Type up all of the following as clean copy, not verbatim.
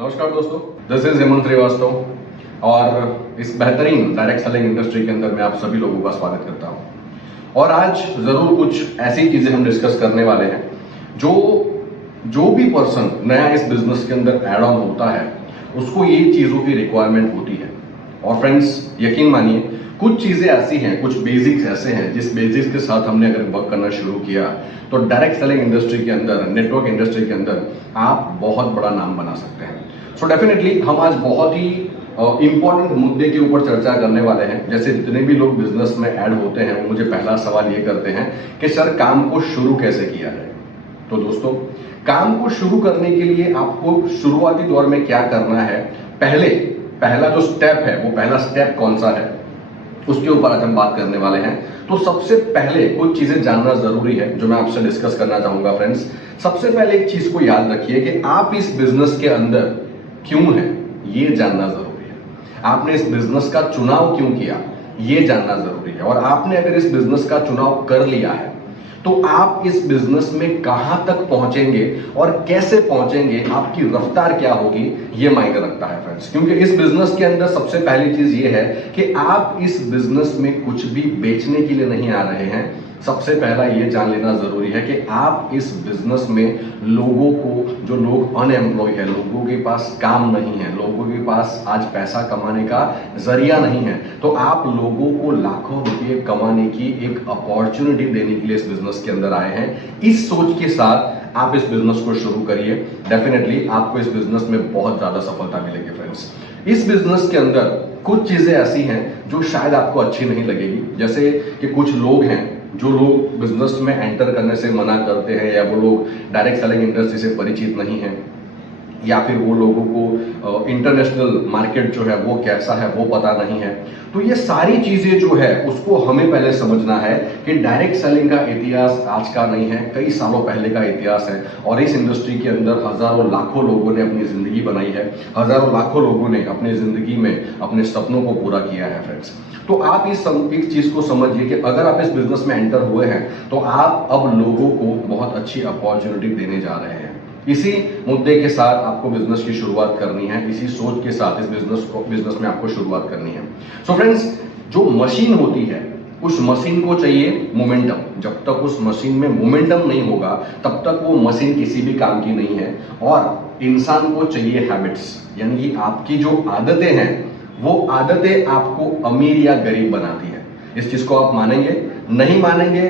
नमस्कार दोस्तों, this is Hemant Srivastava और इस बेहतरीन डायरेक्ट सेलिंग इंडस्ट्री के अंदर मैं आप सभी लोगों का स्वागत करता हूं। और आज जरूर कुछ ऐसी चीजें हम डिस्कस करने वाले हैं जो भी पर्सन नया इस बिजनेस के अंदर एड ऑन होता है उसको ये चीजों की रिक्वायरमेंट होती है। और फ्रेंड्स, यकीन मानिए कुछ चीजें ऐसी हैं, कुछ बेसिक्स ऐसे हैं जिस बेसिक्स के साथ हमने अगर वर्क करना शुरू किया तो डायरेक्ट सेलिंग इंडस्ट्री के अंदर, नेटवर्क इंडस्ट्री के अंदर आप बहुत बड़ा नाम बना सकते हैं। सो डेफिनेटली हम आज बहुत ही इंपॉर्टेंट मुद्दे के ऊपर चर्चा करने वाले हैं। जैसे जितने भी लोग बिजनेस में ऐड होते हैं वो मुझे पहला सवाल ये करते हैं कि सर काम को शुरू कैसे किया जाए। तो दोस्तों, काम को शुरू करने के लिए आपको शुरुआती दौर में क्या करना है, पहला जो स्टेप है वो पहला स्टेप कौन सा है उसके ऊपर आज हम बात करने वाले हैं। तो सबसे पहले कुछ चीजें जानना जरूरी है जो मैं आपसे डिस्कस करना चाहूंगा। फ्रेंड्स, सबसे पहले एक चीज को याद रखिए कि आप इस बिजनेस के अंदर क्यों है ये जानना जरूरी है। आपने इस बिजनेस का चुनाव क्यों किया ये जानना जरूरी है। और आपने अगर इस बिजनेस का चुनाव कर लिया है तो आप इस बिजनेस में कहां तक पहुंचेंगे और कैसे पहुंचेंगे, आपकी रफ्तार क्या होगी, ये मायने रखता है फ्रेंड्स। क्योंकि इस बिजनेस के अंदर सबसे पहली चीज ये है कि आप इस बिजनेस में कुछ भी बेचने के लिए नहीं आ रहे हैं। सबसे पहला ये जान लेना जरूरी है कि आप इस बिजनेस में लोगों को, जो लोग अनएम्प्लॉय है, लोगों के पास काम नहीं है, लोगों के पास आज पैसा कमाने का जरिया नहीं है, तो आप लोगों को लाखों रुपए कमाने की एक अपॉर्चुनिटी देने के लिए इस बिजनेस के अंदर आए हैं। इस सोच के साथ आप इस बिजनेस को शुरू करिए। डेफिनेटली आपको इस बिजनेस में बहुत ज्यादा सफलता मिलेगी फ्रेंड्स। इस बिजनेस के अंदर कुछ चीजें ऐसी हैं जो शायद आपको अच्छी नहीं लगेगी। जैसे कि कुछ लोग हैं जो लोग बिजनेस में एंटर करने से मना करते हैं, या वो लोग डायरेक्ट सेलिंग इंडस्ट्री से परिचित नहीं है, या फिर वो लोगों को इंटरनेशनल मार्केट जो है वो कैसा है वो पता नहीं है। तो ये सारी चीजें जो है उसको हमें पहले समझना है कि डायरेक्ट सेलिंग का इतिहास आज का नहीं है, कई सालों पहले का इतिहास है। और इस इंडस्ट्री के अंदर हजारों लाखों लोगों ने अपनी जिंदगी बनाई है, हजारों लाखों लोगों ने अपनी जिंदगी में अपने सपनों को पूरा किया है फ्रेंड्स। तो आप इस चीज को समझिए कि अगर आप इस बिजनेस में एंटर हुए हैं तो आप अब लोगों को बहुत अच्छी अपॉर्चुनिटी देने जा रहे हैं। इसी मुद्दे के साथ आपको बिजनेस की शुरुआत करनी है, इसी सोच के साथ इस बिजनेस में आपको शुरुआत करनी है। सो फ्रेंड्स, जो मशीन होती है उस मशीन को चाहिए मोमेंटम। जब तक उस मशीन में मोमेंटम नहीं होगा तब तक वो मशीन किसी भी काम की नहीं है। और इंसान को चाहिए हैबिट्स, यानी कि आपकी जो आदतें हैं वो आदतें आपको अमीर या गरीब बनाती है। इस चीज को आप मानेंगे, नहीं मानेंगे,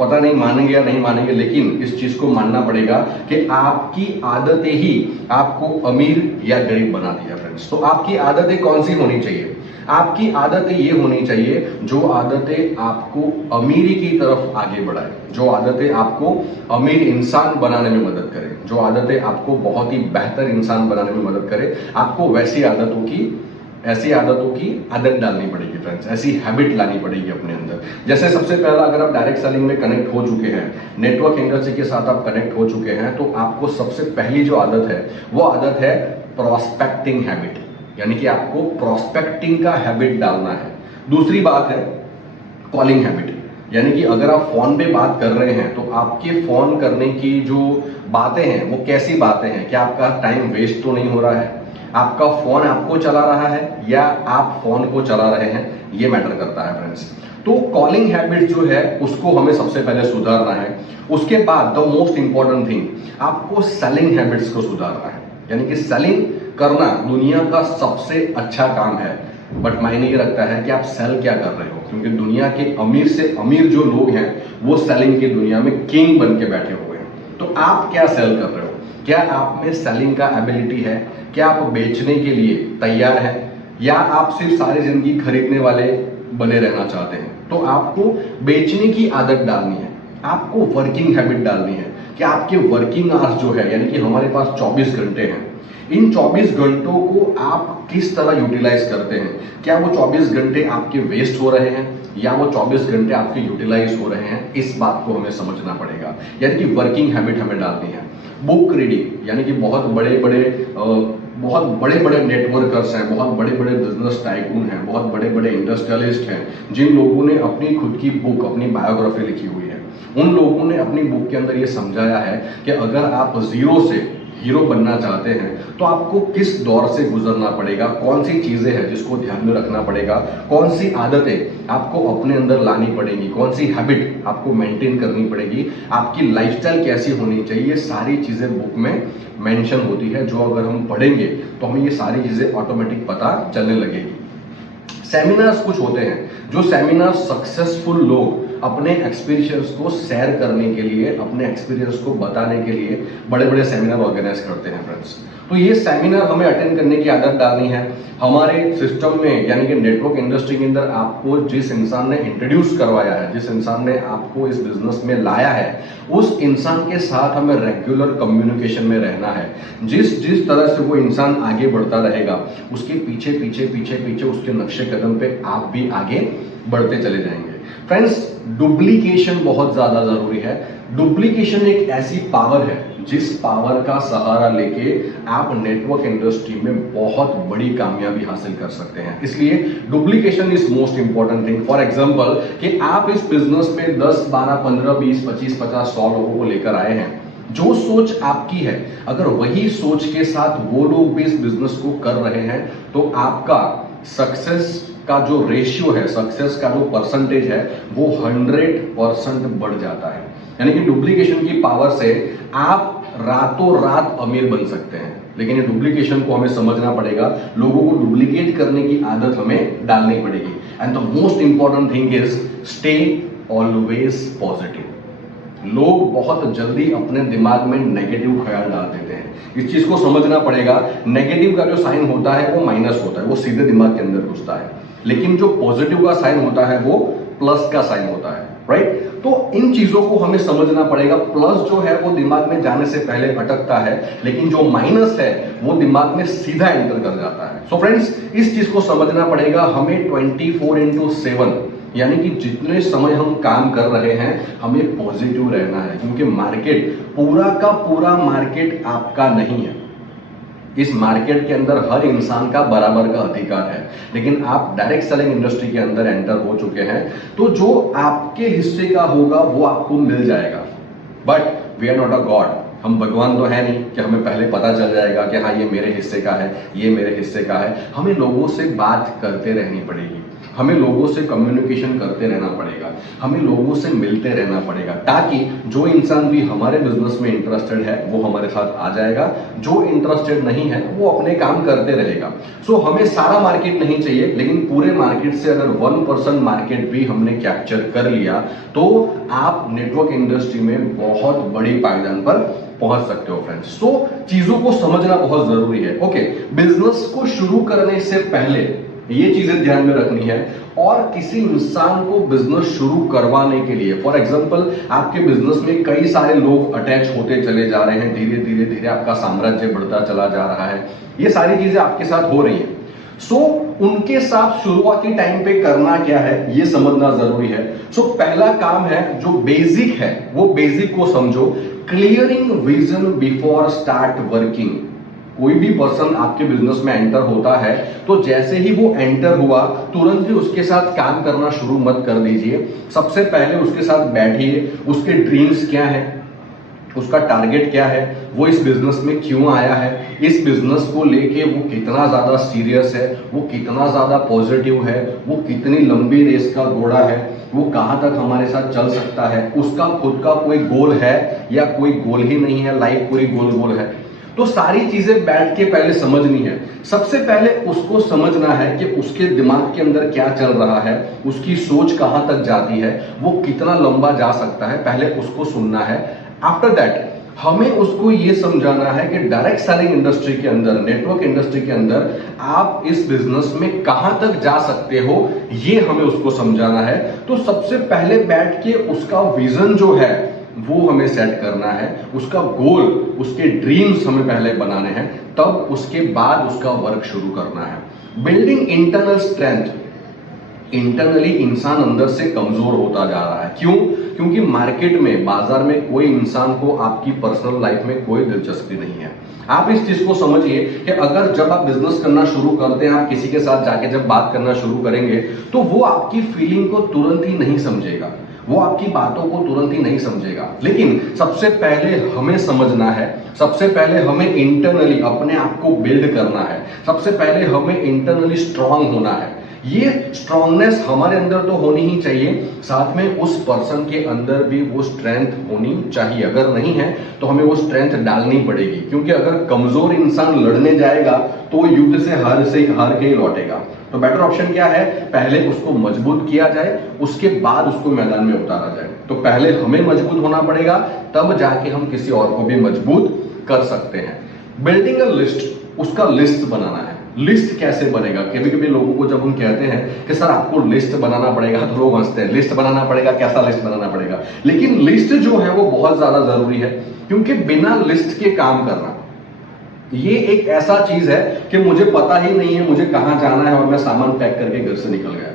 पता नहीं मानेंगे या नहीं मानेंगे, लेकिन इस चीज को मानना पड़ेगा कि आपकी आदतें ही आपको अमीर या गरीब बनाती है फ्रेंड्स। तो आपकी आदतें कौन सी होनी चाहिए? आपकी आदतें ये होनी चाहिए जो आदतें आपको अमीरी की तरफ आगे बढ़ाए, जो आदतें आपको अमीर इंसान बनाने में मदद करें, जो आदतें आपको बहुत ही बेहतर इंसान बनाने में मदद करें। आपको ऐसी आदतों की आदत डालनी पड़ेगी फ्रेंड्स, ऐसी हैबिट लानी पड़ेगी अपने अंदर। जैसे सबसे पहला, अगर आप डायरेक्ट सेलिंग में कनेक्ट हो चुके हैं, नेटवर्क इंडस्ट्री के साथ आप कनेक्ट हो चुके हैं, तो आपको सबसे पहली जो आदत है वो आदत है प्रोस्पेक्टिंग हैबिट, यानी कि आपको प्रोस्पेक्टिंग का हैबिट डालना है। दूसरी बात है कॉलिंग हैबिट, यानी कि अगर आप फोन पे बात कर रहे हैं तो आपके फोन करने की जो बातें हैं वो कैसी बातें हैं, क्या आपका टाइम वेस्ट तो नहीं हो रहा है, आपका फोन आपको चला रहा है या आप फोन को चला रहे हैं, ये मैटर करता है फ्रेंड्स। तो कॉलिंग हैबिट जो है उसको हमें सबसे पहले सुधारना है। उसके बाद द मोस्ट इंपॉर्टेंट थिंग, आपको सेलिंग हैबिट्स को सुधारना है। यानी कि सेलिंग करना दुनिया का सबसे अच्छा काम है, बट मायने ये रखता है कि आप सेल क्या कर रहे हो। क्योंकि दुनिया के अमीर से अमीर जो लोग हैं वो सेलिंग की दुनिया में किंग बन के बैठे हुए हैं। तो आप क्या सेल कर रहे हो? क्या आप में सेलिंग का एबिलिटी है? क्या आप बेचने के लिए तैयार हैं, या आप सिर्फ सारी जिंदगी खरीदने वाले बने रहना चाहते हैं? तो आपको बेचने की आदत डालनी है, आपको वर्किंग हैबिट डालनी है कि आपके वर्किंग आवर्स जो है, यानी कि हमारे पास 24 घंटे हैं, इन 24 घंटों को आप किस तरह यूटिलाइज करते हैं। क्या वो 24 घंटे आपके वेस्ट हो रहे हैं या वो 24 घंटे आपके यूटिलाइज हो रहे हैं, इस बात को हमें समझना पड़ेगा। यानी कि वर्किंग हैबिट हमें डालनी है। बुक रीडिंग, यानी कि बहुत बड़े बड़े नेटवर्कर्स हैं, बहुत बड़े बड़े बिजनेस टाइकून हैं, बहुत बड़े बड़े इंडस्ट्रियलिस्ट हैं, जिन लोगों ने अपनी खुद की बुक, अपनी बायोग्राफी लिखी हुई है। उन लोगों ने अपनी बुक के अंदर ये समझाया है कि अगर आप जीरो से हीरो बनना चाहते हैं तो आपको किस दौर से गुजरना पड़ेगा, कौन सी चीजें हैं जिसको ध्यान में रखना पड़ेगा, कौन सी आदतें आपको अपने अंदर लानी पड़ेगी, कौन सी हैबिट आपको मेंटेन करनी पड़ेगी, आपकी लाइफस्टाइल कैसी होनी चाहिए, ये सारी चीजें बुक में मेंशन होती है, जो अगर हम पढ़ेंगे तो हमें ये सारी चीजें ऑटोमेटिक पता चलने लगेगी। सेमिनार्स कुछ होते हैं, जो सेमिनार सक्सेसफुल लोग अपने एक्सपीरियंस को शेयर करने के लिए, अपने एक्सपीरियंस को बताने के लिए बड़े बड़े सेमिनार ऑर्गेनाइज करते हैं फ्रेंड्स। तो ये सेमिनार हमें अटेंड करने की आदत डालनी है। हमारे सिस्टम में यानी कि नेटवर्क इंडस्ट्री के अंदर आपको जिस इंसान ने इंट्रोड्यूस करवाया है, जिस इंसान ने आपको इस बिजनेस में लाया है, उस इंसान के साथ हमें रेगुलर कम्युनिकेशन में रहना है। जिस जिस तरह से वो इंसान आगे बढ़ता रहेगा, उसके पीछे पीछे पीछे पीछे उसके नक्शे कदम पे आप भी आगे बढ़ते चले जाएंगे। फ्रेंड्स, डुप्लीकेशन बहुत ज्यादा जरूरी है। डुप्लीकेशन एक ऐसी पावर है जिस पावर का सहारा लेके आप नेटवर्क इंडस्ट्री में बहुत बड़ी कामयाबी हासिल कर सकते हैं। इसलिए duplication is most important thing. For example कि आप इस बिजनेस में 10, 12, 15, 20, 25, 50, 100 लोगों को लेकर आए हैं। जो सोच आपकी है, अगर वही सोच के साथ वो लोग भी इस बिजनेस को कर रहे हैं तो आपका सक्सेस का जो रेशियो है, सक्सेस का जो परसेंटेज है, वो 100% बढ़ जाता है। यानी कि डुप्लीकेशन की पावर से आप रातों रात अमीर बन सकते हैं। लेकिन ये डुप्लीकेशन को हमें समझना पड़ेगा, लोगों को डुप्लीकेट करने की आदत हमें डालनी पड़ेगी। And the most important thing is stay always positive. लोग बहुत जल्दी अपने दिमाग में नेगेटिव ख्याल डाल देते हैं। इस चीज को समझना पड़ेगा। नेगेटिव का जो साइन होता है वो माइनस होता है, वो सीधे दिमाग के अंदर घुसता है। लेकिन जो पॉजिटिव का साइन होता है वो प्लस का साइन होता है, राइट? तो इन चीजों को हमें समझना पड़ेगा। प्लस जो है वो दिमाग में जाने से पहले अटकता है, लेकिन जो माइनस है वो दिमाग में सीधा एंटर कर जाता है। सो फ्रेंड्स, इस चीज को समझना पड़ेगा। हमें 24/7 यानी कि जितने समय हम काम कर रहे हैं हमें पॉजिटिव रहना है, क्योंकि मार्केट पूरा का पूरा मार्केट आपका नहीं है। इस मार्केट के अंदर हर इंसान का बराबर का अधिकार है। लेकिन आप डायरेक्ट सेलिंग इंडस्ट्री के अंदर एंटर हो चुके हैं तो जो आपके हिस्से का होगा वो आपको मिल जाएगा। But we are not a god. हम भगवान तो है नहीं कि हमें पहले पता चल जाएगा कि हाँ ये मेरे हिस्से का है, ये मेरे हिस्से का है। हमें लोगों से बात करते रहनी पड़ेगी, हमें लोगों से कम्युनिकेशन करते रहना पड़ेगा, हमें लोगों से मिलते रहना पड़ेगा, ताकि जो इंसान भी हमारे बिजनेस में इंटरेस्टेड है वो हमारे साथ आ जाएगा, जो इंटरेस्टेड नहीं है वो अपने काम करते रहेगा। सो हमें सारा मार्केट नहीं चाहिए, लेकिन पूरे मार्केट से अगर 1% मार्केट भी हमने कैप्चर कर लिया तो आप नेटवर्क इंडस्ट्री में बहुत बड़ी पायदान पर पहुंच सकते हो फ्रेंड्स। सो चीजों को समझना बहुत जरूरी है। ओके, बिजनेस को शुरू करने से पहले ये चीजें ध्यान में रखनी है। और किसी इंसान को बिजनेस शुरू करवाने के लिए, फॉर एग्जांपल आपके बिजनेस में कई सारे लोग अटैच होते चले जा रहे हैं, धीरे धीरे धीरे आपका साम्राज्य बढ़ता चला जा रहा है, ये सारी चीजें आपके साथ हो रही हैं। सो उनके साथ शुरुआती टाइम पे करना क्या है ये समझना जरूरी है। सो पहला काम है जो बेसिक है वो बेसिक को समझो। Clearing vision before start working. कोई भी पर्सन आपके बिजनेस में एंटर होता है तो जैसे ही वो एंटर हुआ तुरंत ही उसके साथ काम करना शुरू मत कर दीजिए। सबसे पहले उसके साथ बैठिए, उसके ड्रीम्स क्या है, उसका टारगेट क्या है, वो इस बिजनेस में क्यों आया है, इस बिजनेस को लेके वो कितना ज्यादा सीरियस है, वो कितना ज्यादा पॉजिटिव है, वो कितनी लंबी रेस का घोड़ा है, वो कहां तक हमारे साथ चल सकता है, उसका खुद का कोई गोल है या कोई गोल ही नहीं है, लाइफ पूरी गोल गोल है। तो सारी चीजें बैठ के पहले समझनी है। सबसे पहले उसको समझना है कि उसके दिमाग के अंदर क्या चल रहा है, उसकी सोच कहां तक जाती है, वो कितना लंबा जा सकता है, पहले उसको सुनना है। आफ्टर दैट हमें उसको ये समझाना है कि डायरेक्ट सेलिंग इंडस्ट्री के अंदर, नेटवर्क इंडस्ट्री के अंदर आप इस बिजनेस में कहां तक जा सकते हो, ये हमें उसको समझाना है। तो सबसे पहले बैठ के उसका विजन जो है वो हमें सेट करना है, उसका गोल, उसके ड्रीम्स हमें पहले बनाने हैं, तब उसके बाद उसका वर्क शुरू करना है। Building internal strength. इंटरनली इंसान अंदर से कमजोर होता जा रहा है। क्यों? क्योंकि मार्केट में, बाजार में कोई इंसान को आपकी पर्सनल लाइफ में कोई दिलचस्पी नहीं है। आप इस चीज को समझिए कि अगर जब आप बिजनेस करना शुरू करते हैं, आप किसी के साथ जाके जब बात करना शुरू करेंगे तो वो आपकी फीलिंग को तुरंत ही नहीं समझेगा, वो आपकी बातों को तुरंत ही नहीं समझेगा। लेकिन सबसे पहले हमें समझना है, सबसे पहले हमें इंटरनली अपने आप को बिल्ड करना है, सबसे पहले हमें इंटरनली स्ट्रांग होना है। ये स्ट्रांगनेस हमारे अंदर तो होनी ही चाहिए, साथ में उस पर्सन के अंदर भी वो स्ट्रेंथ होनी चाहिए। अगर नहीं है तो हमें वो स्ट्रेंथ डालनी पड़ेगी, क्योंकि अगर कमजोर इंसान लड़ने जाएगा तो वो युद्ध से हार के ही लौटेगा। तो बेटर ऑप्शन क्या है, पहले उसको मजबूत किया जाए, उसके बाद उसको मैदान में उतारा जाए। तो पहले हमें मजबूत होना पड़ेगा, तब जाके हम किसी और को भी मजबूत कर सकते हैं। बिल्डिंग अ लिस्ट, उसका लिस्ट बनाना है। लिस्ट कैसे बनेगा? कभी कभी लोगों को जब हम कहते हैं कि सर आपको लिस्ट बनाना पड़ेगा, तो लोग हंसते हैं, लिस्ट बनाना पड़ेगा, कैसा लिस्ट बनाना पड़ेगा? लेकिन लिस्ट जो है वो बहुत ज्यादा जरूरी है, क्योंकि बिना लिस्ट के काम करना ये एक ऐसा चीज है कि मुझे पता ही नहीं है मुझे कहां जाना है और मैं सामान पैक करके घर से निकल गया।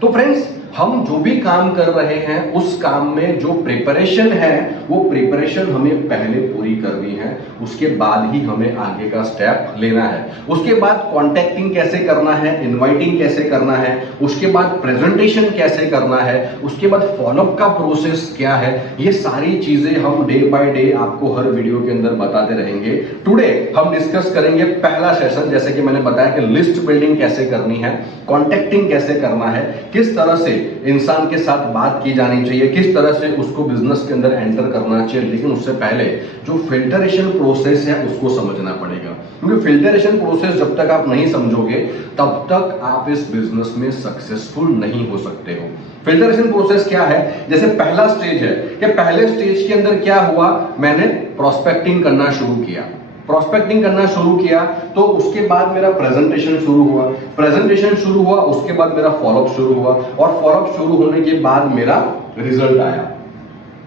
तो फ्रेंड्स, हम जो भी काम कर रहे हैं उस काम में जो प्रिपरेशन है वो प्रिपरेशन हमें पहले पूरी करनी है, उसके बाद ही हमें आगे का स्टेप लेना है। उसके बाद कॉन्टेक्टिंग कैसे करना है, इनवाइटिंग कैसे करना है, उसके बाद प्रेजेंटेशन कैसे करना है, उसके बाद फॉलोअप का प्रोसेस क्या है, ये सारी चीजें हम डे बाय डे आपको हर वीडियो के अंदर बताते रहेंगे। टुडे हम डिस्कस करेंगे पहला सेशन, जैसे कि मैंने बताया कि लिस्ट बिल्डिंग कैसे करनी है, कॉन्टेक्टिंग कैसे करना है, किस तरह से इंसान के साथ बात की जानी चाहिए, किस तरह से उसको बिजनेस के अंदर एंटर करना चाहिए। लेकिन उससे पहले जो फिल्टरेशन प्रोसेस है उसको समझना पड़ेगा, क्योंकि फिल्टरेशन प्रोसेस जब तक आप नहीं समझोगे तब तक आप इस बिजनेस में सक्सेसफुल नहीं हो सकते हो। फिल्टरेशन प्रोसेस क्या है? जैसे पहला स्टेज है कि पहले स्टेज के अंदर क्या हुआ, मैंने प्रोस्पेक्टिंग करना शुरू किया। प्रोस्पेक्टिंग करना शुरू किया तो उसके बाद मेरा प्रेजेंटेशन शुरू हुआ, प्रेजेंटेशन शुरू हुआ, उसके बाद मेरा फॉलोअप शुरू हुआ, और फॉलोअप शुरू होने के बाद मेरा रिजल्ट आया।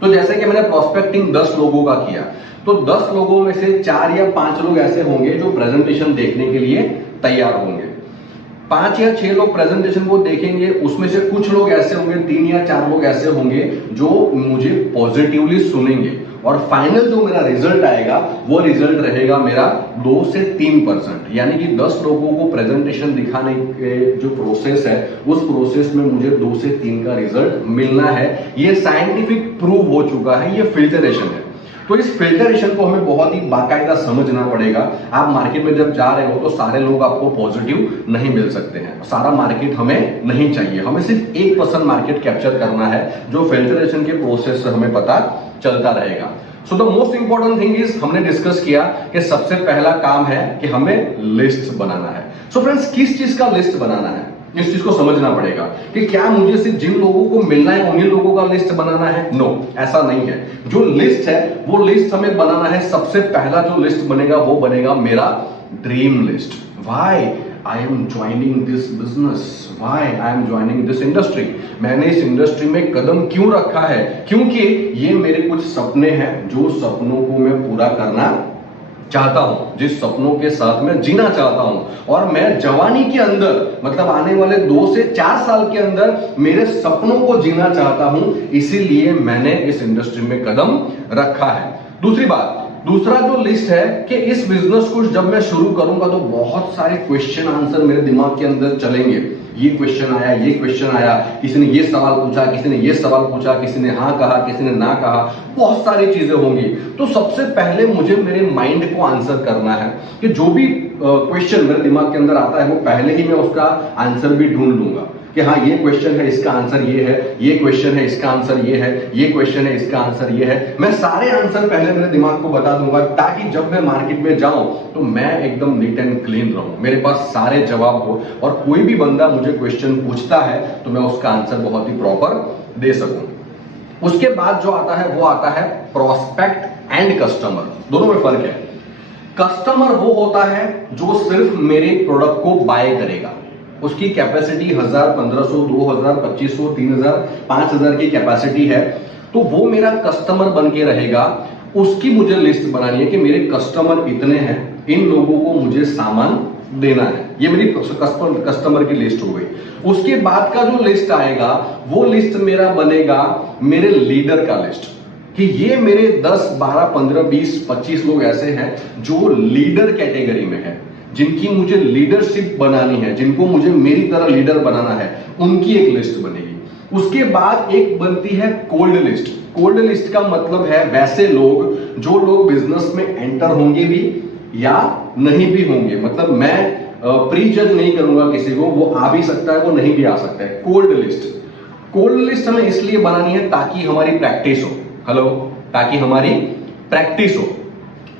तो जैसे कि मैंने प्रोस्पेक्टिंग 10 लोगों का किया, तो 10 लोगों में से 4 या 5 लोग ऐसे होंगे जो प्रेजेंटेशन देखने के लिए तैयार होंगे। 5 या 6 लोग प्रेजेंटेशन को देखेंगे, उसमें से कुछ लोग ऐसे होंगे, 3 या 4 लोग ऐसे होंगे जो मुझे पॉजिटिवली सुनेंगे, और फाइनल जो मेरा रिजल्ट आएगा वो रिजल्ट रहेगा मेरा 2 से 3%। यानी कि 10 लोगों को प्रेजेंटेशन दिखाने के जो प्रोसेस है उस प्रोसेस में मुझे 2 से 3 का रिजल्ट मिलना है। ये साइंटिफिक प्रूव हो चुका है, ये फिल्टरेशन है। तो इस फिल्टरेशन को हमें बहुत ही बाकायदा समझना पड़ेगा। आप मार्केट में जब जा रहे हो तो सारे लोग आपको पॉजिटिव नहीं मिल सकते हैं, सारा मार्केट हमें नहीं चाहिए, हमें सिर्फ 1% मार्केट कैप्चर करना है जो फिल्टरेशन के प्रोसेस से हमें पता चलता रहेगा। So the most important thing is, हमने डिस्कस किया कि सबसे पहला काम है कि हमें लिस्ट बनाना है। सो फ्रेंड्स, किस चीज का लिस्ट बनाना है, इस चीज को समझना पड़ेगा कि क्या मुझे सिर्फ जिन लोगों को मिलना है उन्हीं लोगों का लिस्ट बनाना है? नो, ऐसा नहीं है। जो लिस्ट है वो लिस्ट हमें बनाना है, सबसे पहला जो लिस्ट बनेगा वो बनेगा मेरा dream list. Why I am joining this business, why I am joining this industry, मैंने इस इंडस्ट्री में कदम क्यों रखा है? क्योंकि ये मेरे कुछ सपने हैं, जो सपनों को मैं पूरा करना चाहता हूं, जिस सपनों के साथ मैं जीना चाहता हूं, और मैं जवानी के अंदर मतलब आने वाले 2 से 4 साल के अंदर मेरे सपनों को जीना चाहता हूं, इसीलिए मैंने इस इंडस्ट्री में कदम रखा है। दूसरी बात, दूसरा जो लिस्ट है कि इस बिजनेस को जब मैं शुरू करूंगा तो बहुत सारे क्वेश्चन आंसर मेरे दिमाग के अंदर चलेंगे। ये क्वेश्चन आया, ये क्वेश्चन आया, किसी ने ये सवाल पूछा, किसी ने ये सवाल पूछा, किसी ने हाँ कहा, किसी ने ना कहा, बहुत सारी चीजें होंगी। तो सबसे पहले मुझे मेरे माइंड को आंसर करना है कि जो भी क्वेश्चन मेरे दिमाग के अंदर आता है वो पहले ही मैं उसका आंसर भी ढूंढ लूंगा कि हाँ ये क्वेश्चन है इसका आंसर ये है, ये क्वेश्चन है इसका आंसर ये है, ये क्वेश्चन है इसका आंसर ये है। मैं सारे आंसर पहले मेरे दिमाग को बता दूंगा, ताकि जब मैं मार्केट में जाऊं तो मैं एकदम नीट एंड क्लीन रहूं, मेरे पास सारे जवाब हो, और कोई भी बंदा मुझे क्वेश्चन पूछता है तो मैं उसका आंसर बहुत ही प्रॉपर दे सकूं। उसके बाद जो आता है वो आता है प्रोस्पेक्ट एंड कस्टमर, दोनों में फर्क है। कस्टमर वो होता है जो सिर्फ मेरे प्रोडक्ट को बाय करेगा, उसकी कैपेसिटी 1000, 1500, 2000, 2500, 3000, 5000 की कैपेसिटी है, तो वो मेरा कस्टमर बन के रहेगा। उसकी मुझे लिस्ट बनानी है कि मेरे कस्टमर इतने हैं, इन लोगों को मुझे सामान देना है, ये मेरी कस्टमर की लिस्ट हो गई। उसके बाद का जो लिस्ट आएगा वो लिस्ट मेरा बनेगा मेरे लीडर का लिस्ट, कि ये मेरे 10, 12, 15, 20, 25 लोग ऐसे हैं जो लीडर कैटेगरी में है, जिनकी मुझे लीडरशिप बनानी है, जिनको मुझे मेरी तरह लीडर बनाना है, उनकी एक लिस्ट बनेगी। उसके बाद एक बनती है कोल्ड लिस्ट। कोल्ड लिस्ट का मतलब है वैसे लोग जो लोग बिजनेस में एंटर होंगे भी या नहीं भी होंगे, मतलब मैं प्री जज नहीं करूंगा किसी को, वो आ भी सकता है, वो नहीं भी आ सकता है। कोल्ड लिस्ट, कोल्ड लिस्ट हमें इसलिए बनानी है ताकि हमारी प्रैक्टिस हो। हेलो, ताकि हमारी प्रैक्टिस हो,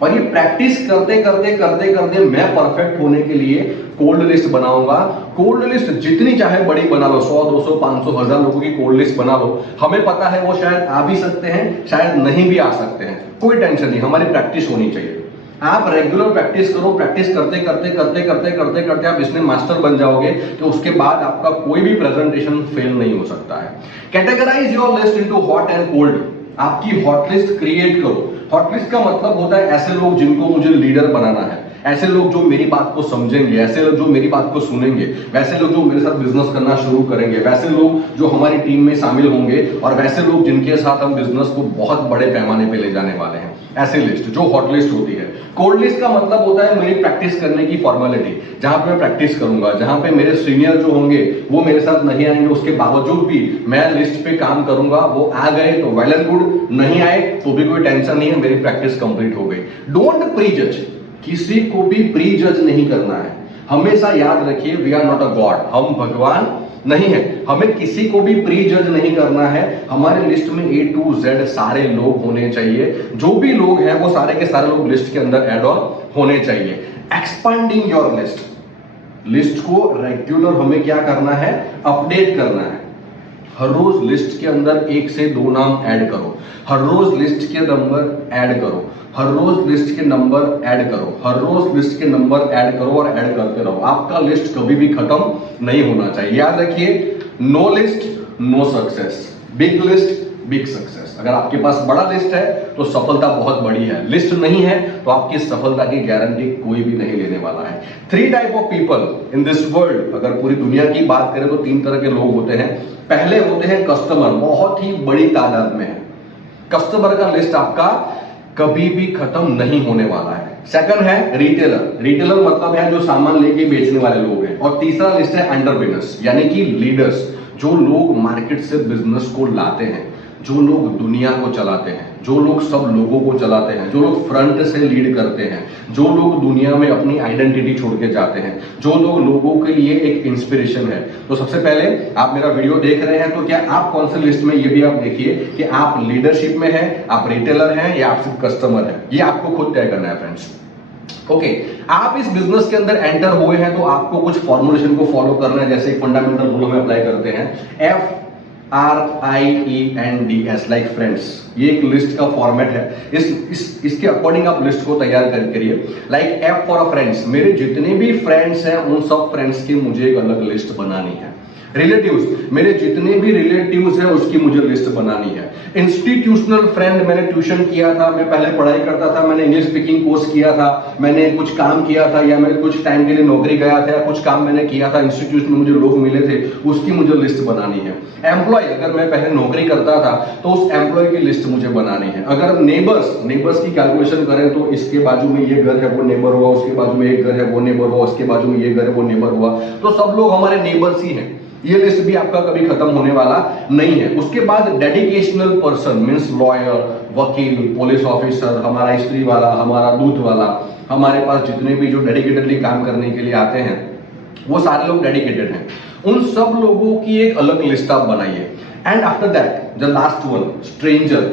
और ये प्रैक्टिस करते करते करते करते मैं परफेक्ट होने के लिए कोल्ड लिस्ट बनाऊंगा। कोल्ड लिस्ट जितनी चाहे बड़ी बना लो, 100 200 500 1000 लोगों की कोल्ड लिस्ट बना लो। हमें पता है वो शायद आ भी सकते हैं, शायद नहीं भी आ सकते हैं, कोई टेंशन नहीं, हमारी प्रैक्टिस होनी चाहिए। आप रेगुलर प्रैक्टिस करो, प्रैक्टिस करते करते करते करते करते करते आप इसमें मास्टर बन जाओगे, तो उसके बाद आपका कोई भी प्रेजेंटेशन फेल नहीं हो सकता है। Categorise your list into hot and cold. आपकी हॉट लिस्ट क्रिएट करो। हॉट लिस्ट का मतलब होता है ऐसे लोग जिनको मुझे लीडर बनाना है, ऐसे लोग जो मेरी बात को समझेंगे, ऐसे लोग जो मेरी बात को सुनेंगे, वैसे लोग जो मेरे साथ बिजनेस करना शुरू करेंगे, वैसे लोग जो हमारी टीम में शामिल होंगे, और वैसे लोग जिनके साथ हम बिजनेस को बहुत बड़े पैमाने पे ले जाने वाले हैं। ऐसे लिस्ट जो हॉट लिस्ट होती है। कोल्ड लिस्ट का मतलब होता है मेरी प्रैक्टिस करने की फॉर्मेलिटी, जहां पे मैं प्रैक्टिस करूंगा, जहां पे मेरे सीनियर जो होंगे वो मेरे साथ नहीं आएंगे, उसके बावजूद भी मैं लिस्ट पे काम करूंगा। वो आ गए तो वेल एंड गुड, नहीं आए तो भी कोई टेंशन नहीं है, मेरी प्रैक्टिस कंप्लीट हो गई। डोंट प्री जज, किसी को भी प्री जज नहीं करना है। हमेशा याद रखिए, we are not a god, हम भगवान नहीं है, हमें किसी को भी प्री जज नहीं करना है। हमारे लिस्ट में A to Z सारे लोग होने चाहिए, जो भी लोग हैं वो सारे के सारे लोग लिस्ट के अंदर एड ऑन होने चाहिए। एक्सपांडिंग योर लिस्ट, लिस्ट को रेगुलर हमें क्या करना है, अपडेट करना है। हर रोज लिस्ट के अंदर 1 से 2 नाम ऐड करो, हर रोज लिस्ट के नंबर ऐड करो, हर रोज लिस्ट के नंबर ऐड करो, हर रोज लिस्ट के नंबर ऐड करो और ऐड करते रहो। आपका लिस्ट कभी भी खत्म नहीं होना चाहिए। याद रखिए, no list no success, big list big success. अगर आपके पास बड़ा लिस्ट है तो सफलता बहुत बड़ी है, लिस्ट नहीं है तो आपकी सफलता की गारंटी कोई भी नहीं लेने वाला है। 3 type of people in this world, अगर पूरी दुनिया की बात करें तो 3 तरह के लोग होते हैं। पहले होते हैं कस्टमर, बहुत ही बड़ी तादाद में है। कस्टमर का लिस्ट आपका कभी भी खत्म नहीं होने वाला है। सेकंड है रिटेलर, रिटेलर मतलब है जो सामान लेके बेचने वाले लोग हैं। और तीसरा लिस्ट है एंटरप्रेन्योर्स, यानी कि लीडर्स, जो लोग मार्केट से बिजनेस को लाते हैं, जो लोग दुनिया को चलाते हैं, जो लोग सब लोगों को चलाते हैं, जो लोग फ्रंट से लीड करते हैं, जो लोग दुनिया में अपनी आइडेंटिटी छोड़ के जाते हैं, जो लोग लोगों के लिए एक इंस्पिरेशन है। तो सबसे पहले आप मेरा वीडियो देख रहे हैं तो क्या आप कौन से लिस्ट में, ये भी आप देखिए कि आप लीडरशिप में हैं, आप रिटेलर हैं या आप सिर्फ कस्टमर हैं। ये आपको खुद तय करना है फ्रेंड्स। ओके, आप इस बिजनेस के अंदर एंटर हुए हैं तो आपको कुछ फॉर्मुलेशन को फॉलो करना है। जैसे फंडामेंटल रूल में अप्लाई करते हैं, FRIENDS लाइक फ्रेंड्स, ये एक लिस्ट का फॉर्मेट है। इसके अकॉर्डिंग आप लिस्ट को तैयार करिए। लाइक F फॉर फ्रेंड्स, मेरे जितने भी फ्रेंड्स हैं उन सब फ्रेंड्स की मुझे एक अलग लिस्ट बनानी है। रिलेटिव्स, मेरे जितने भी रिलेटिव्स हैं उसकी मुझे लिस्ट बनानी है। इंस्टीट्यूशनल फ्रेंड, मैंने ट्यूशन किया था, मैं पहले पढ़ाई करता था, मैंने इंग्लिश स्पीकिंग कोर्स किया था, मैंने कुछ काम किया था, या मैं कुछ टाइम के लिए नौकरी गया था, या कुछ काम मैंने किया था, इंस्टीट्यूशन में मुझे लोग मिले थे, उसकी मुझे लिस्ट बनानी है। एम्प्लॉय, अगर मैं पहले नौकरी करता था तो उस एम्प्लॉय की लिस्ट मुझे बनानी है। अगर नेबर्स की कैलकुलेशन करें तो इसके बाजू में ये घर है वो नेबर हुआ, उसके बाजू में एक घर है वो नेबर हुआ, उसके बाजू में ये घर है वो नेबर हुआ, तो सब लोग हमारे नेबर्स ही हैं। ये लिस्ट भी आपका कभी खत्म होने वाला नहीं है। उसके बाद डेडिकेशनल पर्सन मींस लॉयर, वकील, पुलिस ऑफिसर, हमारा स्त्री वाला, हमारा दूध वाला, हमारे पास जितने भी जो डेडिकेटेडली काम करने के लिए आते हैं वो सारे लोग डेडिकेटेड हैं। उन सब लोगों की एक अलग लिस्ट आप बनाइए। And after that the last one, stranger,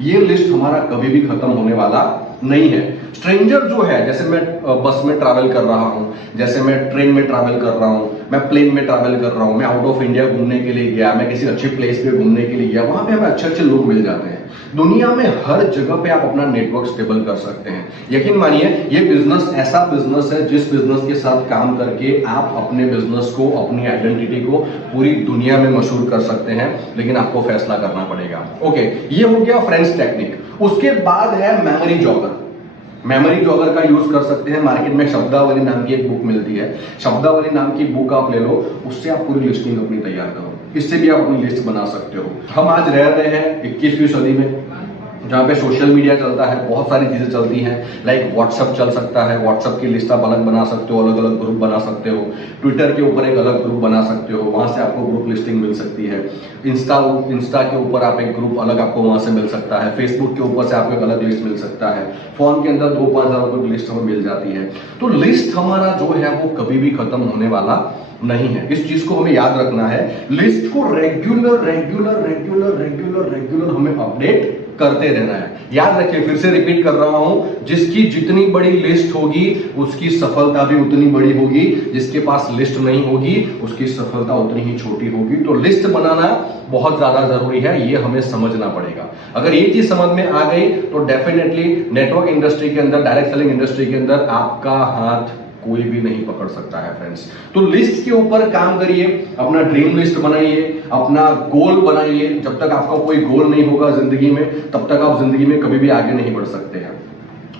ये लिस्ट हमारा कभी भी खत्म होने वाला नहीं है। स्ट्रेंजर जो है, जैसे मैं बस में ट्रैवल कर रहा हूं, जैसे मैं ट्रेन में ट्रैवल कर रहा हूं, मैं प्लेन में ट्रैवल कर रहा हूं, मैं आउट ऑफ इंडिया घूमने के लिए गया, मैं किसी अच्छी प्लेस पे घूमने के लिए गया, वहां पे हमें अच्छे अच्छे लोग मिल जाते हैं। दुनिया में हर जगह पे आप अपना नेटवर्क स्टेबल कर सकते हैं। यकीन मानिए, ये बिजनेस ऐसा बिजनेस है जिस बिजनेस के साथ काम करके आप अपने बिजनेस को, अपनी आइडेंटिटी को पूरी दुनिया में मशहूर कर सकते हैं, लेकिन आपको फैसला करना पड़ेगा। ओके, ये हो गया फ्रेंड्स टेक्निक। उसके बाद है मेमोरी जॉगर। मेमोरी जॉगर का यूज कर सकते हैं। मार्केट में शब्दावली नाम की एक बुक मिलती है, शब्दावली नाम की बुक आप ले लो, उससे आप पूरी लिस्टिंग अपनी तैयार करो, इससे भी आप अपनी लिस्ट बना सकते हो। हम आज रह रहे हैं 21वीं सदी में, जहाँ पे सोशल मीडिया चलता है, बहुत सारी चीजें चलती हैं, लाइक व्हाट्सअप चल सकता है, व्हाट्सअप की लिस्ट आप अलग बना सकते हो, अलग अलग ग्रुप बना सकते हो, ट्विटर के ऊपर एक अलग ग्रुप बना सकते हो, वहां से आपको ग्रुप लिस्टिंग मिल सकती है, इंस्टा के ऊपर आप एक ग्रुप अलग आपको वहां से मिल सकता है, फेसबुक के ऊपर से आपको एक अलग लिस्ट मिल सकता है, फोन के अंदर 2-5 हजार की लिस्ट हमें मिल जाती है। तो लिस्ट हमारा जो है वो कभी भी खत्म होने वाला नहीं है, इस चीज को हमें याद रखना है। लिस्ट को regular regular regular regular regular हमें अपडेट करते रहना है। याद रखिए, फिर से रिपीट कर रहा हूं, जिसकी जितनी बड़ी लिस्ट होगी उसकी सफलता भी उतनी बड़ी होगी, जिसके पास लिस्ट नहीं होगी उसकी सफलता उतनी ही छोटी होगी। तो लिस्ट बनाना बहुत ज्यादा जरूरी है, ये हमें समझना पड़ेगा। अगर ये चीज समझ में आ गई तो डेफिनेटली नेटवर्क इंडस्ट्री के अंदर, डायरेक्ट सेलिंग इंडस्ट्री के अंदर आपका हाथ कोई भी नहीं पकड़ सकता है फ्रेंड्स। तो लिस्ट के ऊपर काम करिए, अपना ड्रीम लिस्ट बनाइए, अपना गोल बनाइए। जब तक आपका कोई गोल नहीं होगा जिंदगी में, तब तक आप जिंदगी में कभी भी आगे नहीं बढ़ सकते हैं।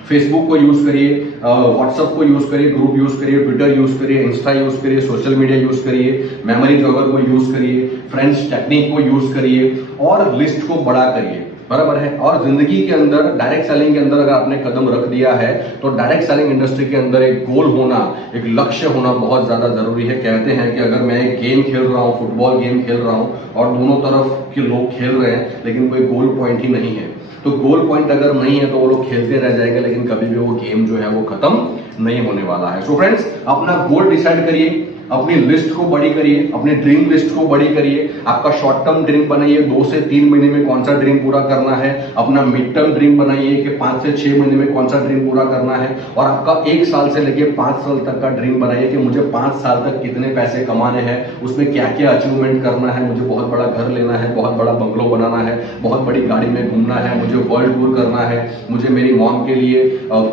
फेसबुक को यूज करिए, व्हाट्सएप को यूज करिए, ग्रुप यूज करिए, ट्विटर यूज करिए, इंस्टा यूज करिए, सोशल मीडिया यूज करिए, मेमोरी जॉगर को यूज करिए, फ्रेंड्स टेक्निक को यूज करिए और लिस्ट को बड़ा करिए, बराबर है। और जिंदगी के अंदर, डायरेक्ट सेलिंग के अंदर अगर आपने कदम रख दिया है तो डायरेक्ट सेलिंग इंडस्ट्री के अंदर एक गोल होना, एक लक्ष्य होना बहुत ज्यादा जरूरी है। कहते हैं कि अगर मैं एक गेम खेल रहा हूँ, फुटबॉल गेम खेल रहा हूँ और दोनों तरफ के लोग खेल रहे हैं लेकिन कोई गोल पॉइंट ही नहीं है, तो गोल पॉइंट अगर नहीं है तो वो लोग खेलते रह जाएंगे लेकिन कभी भी वो गेम जो है वो खत्म नहीं होने वाला है। सो फ्रेंड्स, अपना गोल डिसाइड करिए, अपनी लिस्ट को बड़ी करिए, अपने ड्रीम लिस्ट को बड़ी करिए। आपका शॉर्ट टर्म ड्रीम बनाइए, 2 से 3 महीने में कौन सा ड्रीम पूरा करना है। अपना मिड टर्म ड्रीम बनाइए कि 5 से 6 महीने में कौन सा ड्रीम पूरा करना है। और आपका 1 साल से लेके 5 साल तक का ड्रीम बनाइए कि मुझे 5 साल तक कितने पैसे कमाने हैं, उसमें क्या क्या अचीवमेंट करना है। मुझे बहुत बड़ा घर लेना है, बहुत बड़ा बंगलो बनाना है, बहुत बड़ी गाड़ी में घूमना है, मुझे वर्ल्ड टूर करना है, मुझे मेरी मॉम के लिए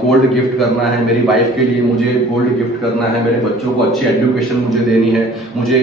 गोल्ड गिफ्ट करना है, मेरी वाइफ के लिए मुझे गोल्ड गिफ्ट करना है, मेरे बच्चों को अच्छी एजुकेशन मुझे देनी है, मुझे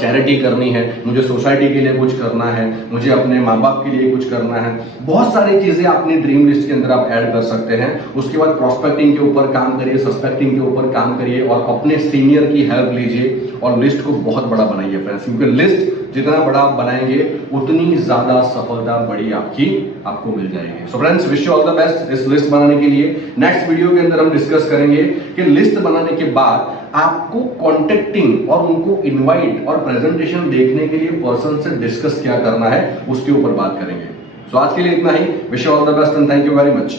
चैरिटी करनी है, मुझे सोसाइटी के लिए कुछ करना है, मुझे अपने माँ बाप के लिए कुछ करना है। बहुत सारी चीजें अपनी ड्रीम लिस्ट के अंदर आप ऐड कर सकते हैं। उसके बाद प्रोस्पेक्टिंग के ऊपर काम करिए, सस्पेक्टिंग के ऊपर काम करिए और अपने सीनियर की हेल्प लीजिए और लिस्ट को बहुत बड़ा बनाइए फ्रेंड्स, क्योंकि लिस्ट जितना बड़ा आप बनाएंगे उतनी ज्यादा सफलता बड़ी आपको मिल जाएगी। So friends, wish you all the best इस लिस्ट बनाने के लिए। नेक्स्ट वीडियो के अंदर हम डिस्कस करेंगे कि लिस्ट बनाने के बाद आपको कॉन्टेक्टिंग और उनको इनवाइट और प्रेजेंटेशन देखने के लिए पर्सन से डिस्कस क्या करना है उसके ऊपर बात करेंगे। सो आज के लिए इतना ही। Wish you all the best and thank you very much.